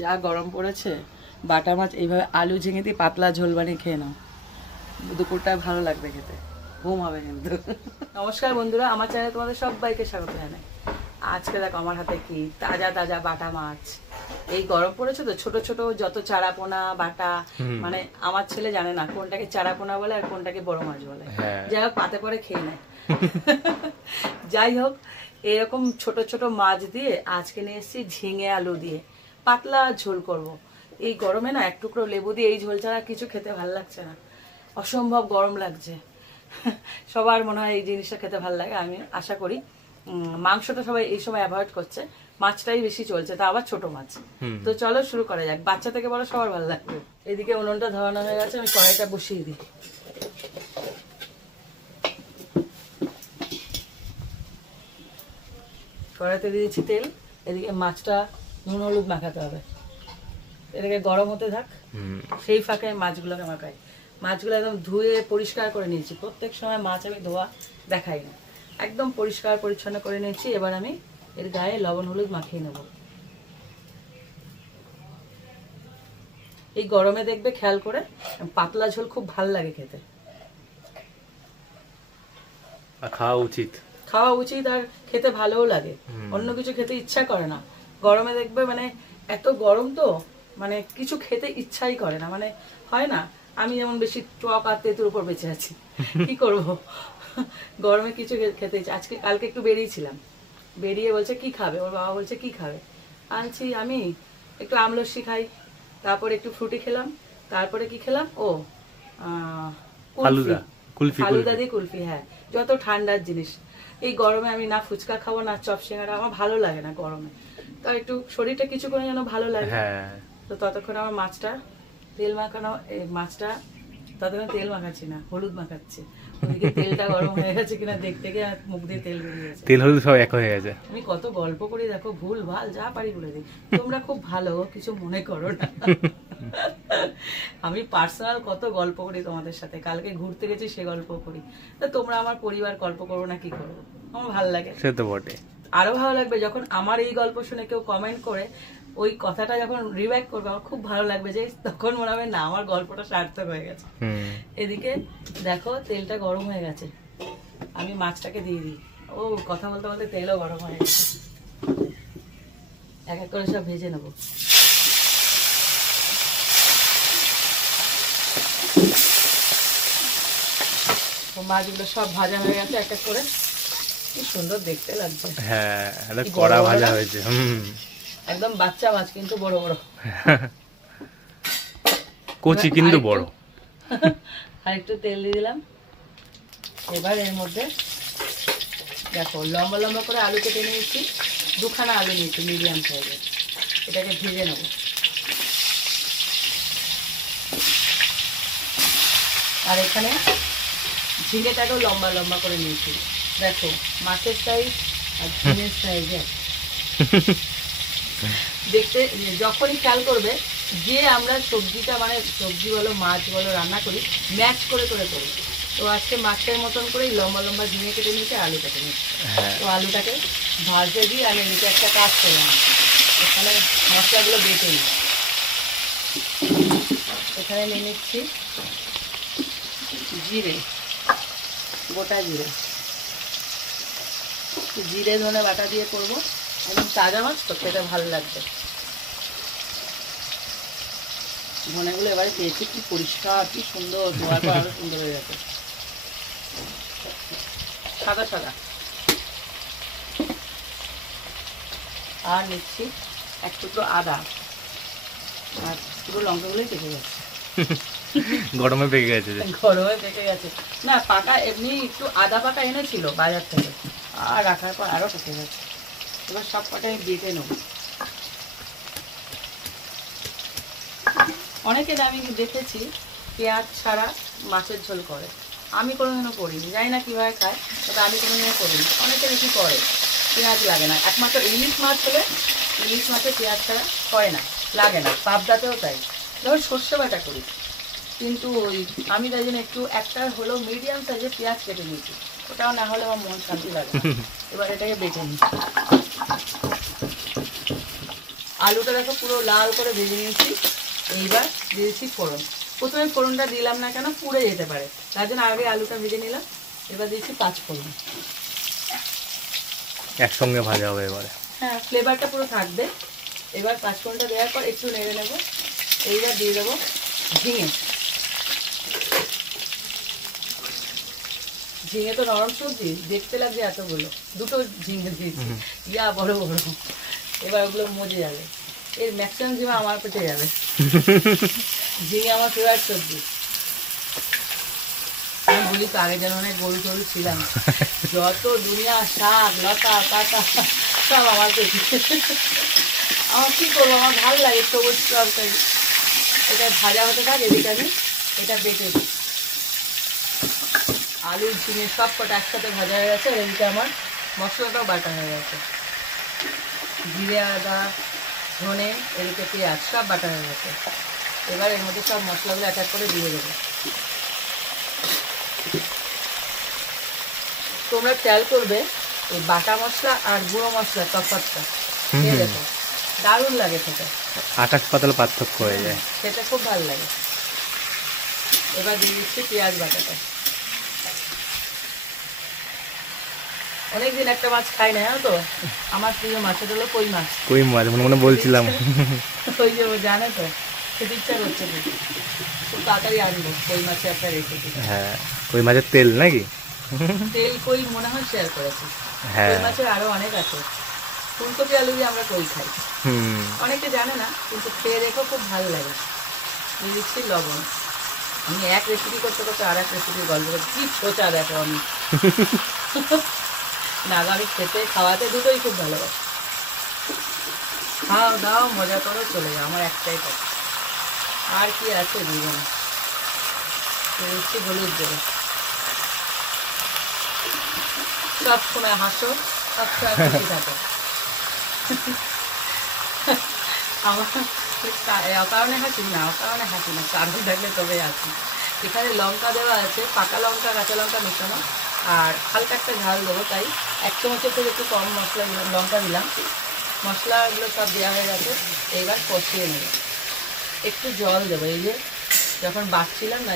যা গরম পড়েছে, বাটা মাছ এইভাবে আলু ঝিঙে দিয়ে পাতলা ঝোল বানিয়ে খেয়ে নাও, দুপুরটা ভালো লাগবে খেতে, ঘুম হবে কিন্তু। নমস্কার বন্ধুরা, আমার চ্যানেলে তোমাদের সবাইকে স্বাগত জানাই। আজকে দেখো আমার হাতে কি তাজা তাজা বাটা মাছ। এই গরম পড়েছে তো, ছোট ছোট যত চারাপোনা বাটা, মানে আমার ছেলে জানে না কোনটাকে চারাপোনা বলে আর কোনটাকে বড় মাছ বলে, যাই হোক পাতে করে খেয়ে নেয়। যাই হোক, এরকম ছোট ছোট মাছ দিয়ে আজকে নিয়ে এসেছি ঝিঙে আলু দিয়ে পাতলা ঝোল করব। এই গরমে না এক টুকরো লেবু দিয়ে এই ঝোল ছাড়া কিছু খেতে ভালো লাগছে না, অসম্ভব গরম লাগছে। সবার মনে হয় এই জিনিসটা খেতে ভালো লাগে, আমি আশা করি। মাংসটা সবাই এই সময় অ্যাভয়েড করছে, মাছটাই বেশি চলছে, তা আবার ছোট মাছ। তো চলো শুরু করা যাক, বাচ্চা থেকে বড় সবার ভালো লাগবে। এদিকে উনুনটা ধরানো হয়ে গেছে, আমি কড়াইটা বসিয়ে দিই। কড়াইতে দিয়েছি তেল, এদিকে মাছটা নুন হলুদ মাখাতে হবে, এদিকে গরম হতে থাক, সেই ফাঁকে মাছগুলোকে মাখাই। মাছগুলো একদম ধুয়ে পরিষ্কার করে নিয়েছি, প্রত্যেক সময় মাছ আমি ধোয়া দেখাই না, একদম পরিষ্কার পরিচ্ছন্ন করে নিয়েছি। এবার আমি এর গায়ে লবণ হলুদ মাখিয়ে নেব। এই গরমে দেখবে খেয়াল করে, পাতলা ঝোল খুব ভাল লাগে খেতে, খাওয়া উচিত। আর খেতে ভালোও লাগে, অন্য কিছু খেতে ইচ্ছা করে না গরমে। দেখবে মানে এত গরম তো, মানে কিছু খেতে ইচ্ছাই করে না, মানে হয় না। আমি যেমন বেশি টক আর তেঁতুর উপর বেঁচে আছি, কি করব, গরমে কিছু খেতে ইচ্ছা। আজকে কালকে একটু বেরিয়েছিলাম, বেরিয়ে বলছে কি খাবে, ওর বাবা বলছে কি খাবে, আনছি আমি একটু আমলস্যি খাই, তারপরে একটু ফ্রুটি খেলাম, তারপরে কি খেলাম, ও ফালুদা দিয়ে কুলফি। হ্যাঁ, যত ঠান্ডার জিনিস। এই গরমে আমি না ফুচকা খাবো না চপ সিঙ্গারা, আমার ভালো লাগে না গরমে, তো একটু শরীরটা কিছু করে যেন ভালো লাগে। তো ততক্ষণ আমার মাছটা তেল মাখানো, মাছটা ততক্ষণ তেল মাখাচ্ছি না, হলুদ মাখাচ্ছি। ওদিকে তেলটা গরম হয়ে গেছে কিনা দেখতে গিয়ে মুখ দিয়ে তেল বেরিয়ে গেছে, তেল হলুদ সব এক হয়ে গেছে। আমি কত গল্প করি দেখো, ভুল ভাল যা পারি বলে দিই, তোমরা খুব ভালো, কিছু মনে করো না। আমি পার্সোনাল কত গল্প করি তোমাদের সাথে, কালকে ঘুরতে গেছি সে গল্প করি, তো তোমরা আমার পরিবার গল্প করো না, কি করবো, আমার ভালো লাগে। সে তো বটে, আরো ভালো লাগবে যখন আমার এই গল্প শুনে কেউ কমেন্ট করে ওই কথাটা যখন রিভাইভ করবে, আমার খুব ভালো লাগবে, যে তখন মনে হবে না আমার গল্পটা সার্থক হয়ে গেছে। এদিকে দেখো তেলটা গরম হয়ে গেছে, আমি মাছটাকে দিয়ে দিই। ও কথা বলতে বলতে তেলও গরম হয়ে গেছে, এক এক করে সব ভেজে নেবো। মাছগুলো সব ভাজা হয়ে গেছে এক এক করে, কি সুন্দর দেখতে লাগছে। হ্যাঁ, এটা কড়া ভাজা হয়েছে। একদম বাচ্চা মাছ কিন্তু বড় বড়, কচি কিন্তু বড়। আর একটু তেল দিয়ে দিলাম। এবার এর মধ্যে দেখো লম্বা লম্বা করে আলু কেটে নিয়েছি, দুখানা আলু নিয়েছি মিডিয়াম সাইজের, এটাকে ভেজে নেব। আর এখানে ঝিঙেটাকেও লম্বা লম্বা করে নিয়েছি, দেখো মাছের সাইজ আর ঝিঙের সাইজ দেখতে। যখনই খেয়াল করবে যে আমরা সবজিটা, মানে সবজি বলো মাছ বলো রান্না করি, ম্যাচ করে করে করি। তো আজকে মাছের মতন করে লম্বা লম্বা ঝিঙে কেটে নিয়েছে, আলু কেটে নিয়েছে। তো আলুটাকে ভাজতে দিয়ে আমি নিচে একটা কাজ করলাম, এখানে মশলাগুলো বেটে নিই। এখানে নিয়ে নিচ্ছি জিরে, গোটা জিরে, জিরে ধনে বাটা দিয়ে করবো, একদম তাজা মাছ তো খেতে ভালো লাগবে। ধনেগুলো এবারে পেয়েছি, কি পরিষ্কার, কি সুন্দর, ধোয়ার পর আরো সুন্দর হয়ে গেছে, সাদা সাদা। আর নিচ্ছি এক টুকরো আদা, আর পুরো লঙ্কাগুলোই পেকে গেছে, গরমে পেকে গেছে, গরমে পেকে গেছে। না পাকা এমনি একটু আদা পাকা এনেছিল বাজার থেকে, আর রাখার পর আরো পেকে গেছে। এবার সব কটা আমি বেটে নেব। অনেকের আমি দেখেছি পেঁয়াজ ছাড়া মাছের ঝোল করে, আমি কোনোদিনও করিনি, জানি না কীভাবে খায়, তবে আমি কোনোদিনও করিনি। অনেকে বেশি করে পেঁয়াজ লাগে না, একমাত্র ইলিশ মাছ হলে ইলিশ মাছে পেঁয়াজ ছাড়া করে না, লাগে না, পাবদাতেও তাই। ধর সর্ষে বাটা করি, কিন্তু ওই আমি তাই জন্য একটু একটা হলেও মিডিয়াম সাইজের পেঁয়াজ কেটে নিয়েছি, ওটাও না হলে আমার মন শান্তি লাগে। এবার এটাকে বেটে নিই। আলুটা দেখো পুরো লাল করে ভেজে নিয়েছি। এইবার দিয়েছি ফোড়ন। প্রথমে ফোড়নটা দিলাম না কেন, পুড়ে যেতে পারে, তার জন্য আগে আলুটা ভেজে নিলাম। এবার দিয়েছি পাঁচ ফোড়ন। একসঙ্গে ভাজা হবে এবারে। হ্যাঁ, ফ্লেভারটা পুরো থাকবে। এবার পাঁচ ফোড়নটা দেওয়ার পর একটু নেড়ে নেবো। এইবার দিয়ে দেবো ঝিঙে। ঝিঙে তো নরম সবজি, দেখতে লাগছে এতগুলো, দুটো ঝিঙে দিয়েছি, ইয়া বড় বড়। এবার ওগুলো মজে যাবে, এর ম্যাক্সিমাম ঝিঙে আমার পেটে যাবে। ঝিঙে আমার ফেভারিট সবজি। আমি বলি তো আগে যেন অনেক গরু টরু ছিলাম, যত দুনিয়া শাক লতা পাতা সব আমার পেটে। আমার কি করবো, আমার ভালো লাগে সবুজ তরকারি। এটা ভাজা হতে থাকে, এদিকে আমি এটা বেটে দিই। আলু ঝিঙে সব কটা একসাথে ভাজা হয়ে গেছে। এদিকে আমার মশলাটাও বাটা হয়ে গেছে, জিরে আদা ধনে এদিকে পেঁয়াজ সব বাটা হয়ে গেছে। এবার এর মধ্যে সব মশলাগুলো এক এক করে দিয়ে দেবো। তোমরা খেয়াল করবে এই বাটা মশলা আর গুঁড়ো মশলা তফাৎটা, খেয়ে দেখো দারুণ লাগে খেতে, আকাশ পাতাল পার্থক্য হয়ে যায়, খেতে খুব ভালো লাগে। এবার দিয়ে দিচ্ছি পেঁয়াজ বাটাটা। অনেকদিন একটা মাছ খাই না, জানো তো আমার প্রিয় মাছ, এটা হলো কই মাছ। কই মাছ মনে মনে বলছিলাম। ওই যে ও জানে তো, খেতে ইচ্ছা করছে, খুব তাড়াতাড়ি আনবো কই মাছে একটা রেসিপি। হ্যাঁ, কই মাছের তেল নাকি? তেল কই মনে হয় শেয়ার করেছি। হ্যাঁ। কই মাছের আরো অনেক আছে। ফুলকপি আলু দিয়ে আমরা কই খাই, অনেকে জানে না, কিন্তু খেয়ে দেখো খুব ভালো লাগে। দিয়ে দিচ্ছি লবণ। আমি এক রেসিপি করতে করতে আর এক রেসিপির গল্প করছি, কি সোচা দেখো আমি। না, আমি খেতে খাওয়াতে দুটোই খুব ভালোবাসি। খাও দাও মজা করো চলে যাও, আমার একটাই কথা। আর কি আছে জীবনে। দিচ্ছি হলুদ দেবো। সব সময় হাসো, সব সময় খুশি থাকো। আমার অকারণে হাসি না, অকারণে হাসি না, কারণ থাকলে তবে হাসি। এখানে লঙ্কা দেওয়া আছে, পাকা লঙ্কা কাঁচা লঙ্কা মেশানো, আর হালকা একটা ঝাল দেবো, তাই এক চামচের থেকে একটু কম মশলা দিলাম, লঙ্কা দিলাম। মশলাগুলো সব দেওয়া হয়ে গেছে। এইবার কষিয়ে নেব। একটু জল দেবো, এই যে যখন বাটছিলাম না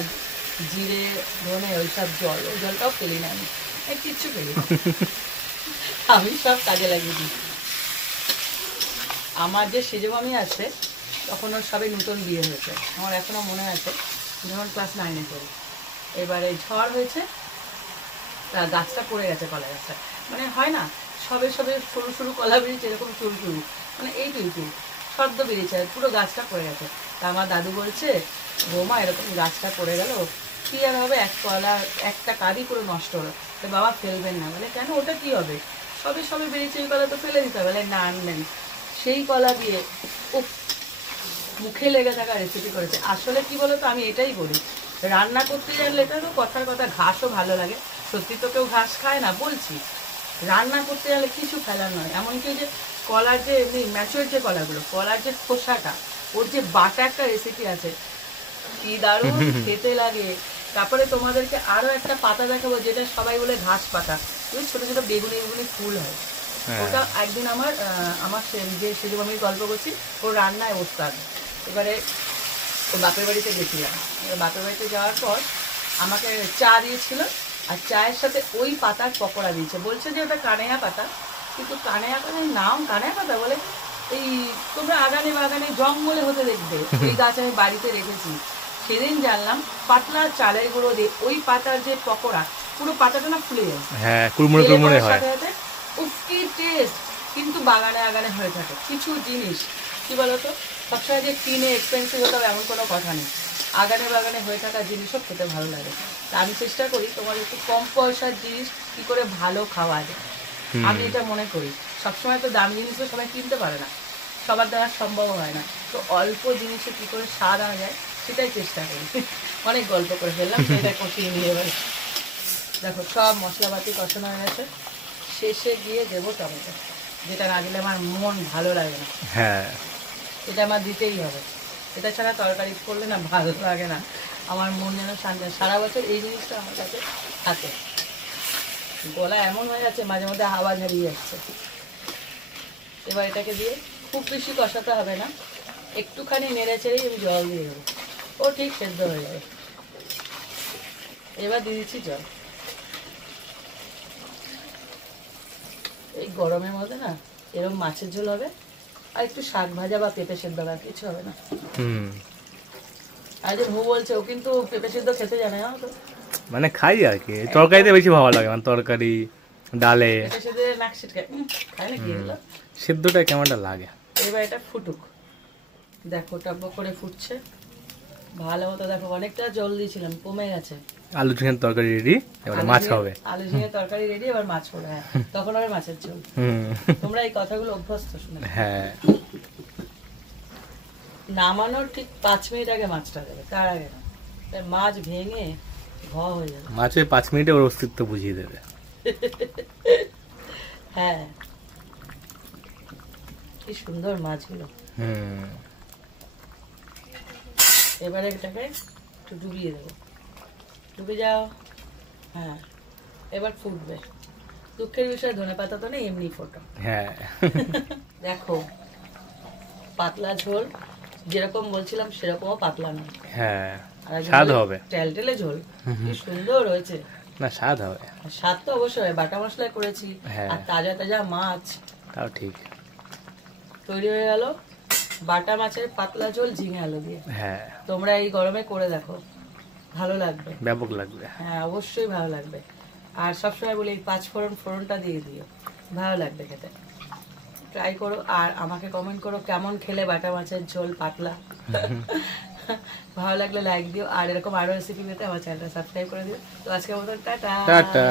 জিরে ধনে ওই সব জল, ওই জলটাও ফেলি না আমি, কিচ্ছু ফেলি না, আমি সব কাজে লাগিয়ে দিই। আমার যে সেজমামি আছে তখন ওর সবাই নতুন বিয়ে হয়েছে, আমার এখনও মনে আছে, যখন ক্লাস 9-এ পড়ি। এবারে ঝড় হয়েছে, তা গাছটা পড়ে গেছে, কলা গাছটা, মানে হয় না সবে সবে সরু সরু কলা বেরিয়েছে, এরকম সরু সরু, মানে এইটুকু শব্দ বেরিয়েছে, পুরো গাছটা পড়ে গেছে। তা আমার দাদু বলছে, বৌমা এরকম গাছটা পড়ে গেল, কী আর হবে, এক কলা একটা কাঁদি পুরো নষ্ট হলো। তো বাবা ফেলবেন না, বলে কেন, ওটা কি হবে, সবে সবে বেরিয়েছে, এই কলা তো ফেলে দিতে হবে। বলে না, আনবেন। সেই কলা দিয়ে উফ, মুখে লেগে থাকা রেসিপি করেছে। আসলে কি বলতো, আমি এটাই বলি, রান্না করতে জানলে, এটা তো কথার কথা, ঘাসও ভালো লাগে, সত্যি তো কেউ ঘাস খায় না বলছি, রান্না করতে গেলে কিছু ফেলার নয়। এমনকি যে কলার যে এমনি ম্যাচুয়ার যে কলাগুলো, কলার যে খোসাটা, ওর যে বাটা একটা রেসিপি আছে, কি দারুণ খেতে লাগে। তারপরে তোমাদেরকে আরো একটা পাতা দেখাবো, যেটা সবাই বলে ঘাস পাতা, ওই ছোট ছোট বেগুনি বেগুনি ফুল হয়। ওটা একদিন আমার যে সেদিন আমি গল্প করছি, ওর রান্নায় ওস্তাদ। এবারে ও বাপের বাড়িতে গেছিলাম, বাপের বাড়িতে যাওয়ার পর আমাকে চা দিয়েছিল, আর চায়ের সাথে ওই পাতার পকোড়া দিয়েছে। বলছে যে ওটা কানেয়া পাতা, কিন্তু কানেয়া পাতার নাম কানেয়া পাতা বলে, এই তোমরা আগানে বাগানে জঙ্গলে হতে দেখবে, ওই গাছ আমি বাড়িতে রেখেছি। সেদিন জানলাম পাতলা চালের গুঁড়ো দিয়ে ওই পাতার যে পকোড়া, পুরো পাতাটা না ফুলে যায়, হ্যাঁ, কুড়মুড়ে কুড়মুড়ে হয়, উফ কি টেস্ট। কিন্তু বাগানে আগানে হয়ে থাকে কিছু জিনিস, কি বলতো, সবসময় যে কিনে এক্সপেন্সিভ হতে হবে এমন কোনো কথা নেই, আগানে বাগানে হয়ে থাকা জিনিসও খেতে ভালো লাগে। তা আমি চেষ্টা করি তোমার একটু কম পয়সার জিনিস কি করে ভালো খাওয়া যায়, আমি এটা মনে করি। সবসময় তো দামি জিনিস তো সবাই কিনতে পারে না, সবার দ্বারা সম্ভব হয় না, তো অল্প জিনিসে কি করে স্বাদ আনা যায় সেটাই চেষ্টা করি। অনেক গল্প করে ফেললাম, সেটা কষিয়ে নিয়ে এবার দেখো সব মশলাপাতি কষানো হয়ে গেছে। শেষে গিয়ে দেবো টমেটো, যেটা না দিলে আমার মন ভালো লাগে না। হ্যাঁ, এটা আমার দিতেই হবে, এটা ছাড়া তরকারি করলে না ভালো লাগে না, আমার মন যেন শান্তি। সারা বছর এই জিনিসটা আমার কাছে থাকে। গলা এমন হয়ে যাচ্ছে মাঝে মধ্যে আওয়াজ হারিয়ে যাচ্ছে। এবার এটাকে দিয়ে খুব বেশি কষাতে হবে না, একটুখানি নেড়ে চেড়েই আমি জল দিয়ে দেবো, ও ঠিক সেদ্ধ হয়ে যাবে। এবার দিয়ে দিচ্ছি জল। এই গরমের মধ্যে না এরকম মাছের ঝোল হবে, আর একটু শাক ভাজা বা পেঁপে সেদ্ধ হবে, আর কিছু হবে না। হুম, আর যে ভু বলছে ও কিন্তু পেঁপে সেদ্ধ খেতে জানে, জানো তো? মানে খাই আর কি, তরকারিতে বেশি ভালো লাগে, মানে তরকারি ডালে পেঁপে সেদ্ধ নাক ছিটকায়, খায় না কি এগুলো। সেদ্ধটা কেমনটা লাগে। এবার এটা ফুটুক, দেখো টকবক করে ফুটছে ভালো মতো। দেখো অনেকটা জল দিয়েছিলাম, কমে গেছে। আলু ঝিঙের তরকারি রেডি, এবারে মাছ হবে। আলু ঝিঙে তরকারি রেডি, এবার মাছ পড়ে। হ্যাঁ, তখন হবে মাছের ঝোল। হুম, তোমরা এই কথাগুলো অভ্যস্ত শুনে। হ্যাঁ, নামানোর ঠিক 5 মিনিট আগে মাছটা দেবে, তার আগে না। তাই মাছ ভেঙে ঘ হয়ে যাবে। মাছ ওই 5 মিনিটে ওর অস্তিত্ব বুঝিয়ে দেবে। হ্যাঁ, কি সুন্দর মাছগুলো। হুম, এবারে এটাকে একটু ডুবিয়ে দেবো, ডুবে যাও। হ্যাঁ, এবার ফুটবে। দুঃখের বিষয় ধনেপাতা তো নেই, এমনি ফোটো। হ্যাঁ, দেখো পাতলা ঝোল, যেরকম বলছিলাম সেরকমও পাতলা নয়। হ্যাঁ, আর একদম স্বাদ হবে। টেলটেলে ঝোল, কি সুন্দর হয়েছে। না, স্বাদ হবে। আর স্বাদ তো অবশ্যই, বাটা মশলা করেছি, হ্যাঁ। আর তাজা তাজা মাছ। তাও ঠিক। তৈরি হয়ে গেল বাটা মাছের পাতলা ঝোল ঝিঙে আলু দিয়ে। হ্যাঁ, তোমরা এই গরমে করে দেখো, ভালো লাগবে। ব্যাপক লাগবে। হ্যাঁ, অবশ্যই ভালো লাগবে। আর সবসময় বলি এই 5 ফোড়নটা দিয়ে দিও, ভালো লাগবে খেতে। ট্রাই করো আর আমাকে কমেন্ট করো কেমন খেলে বাটা মাছের ঝোল পাতলা। ভালো লাগলে লাইক দিও, আর এরকম আরো রেসিপি পেতে আমার চ্যানেলটা সাবস্ক্রাইব করে দিও। তো আজকের মতন টাটা। টাটা।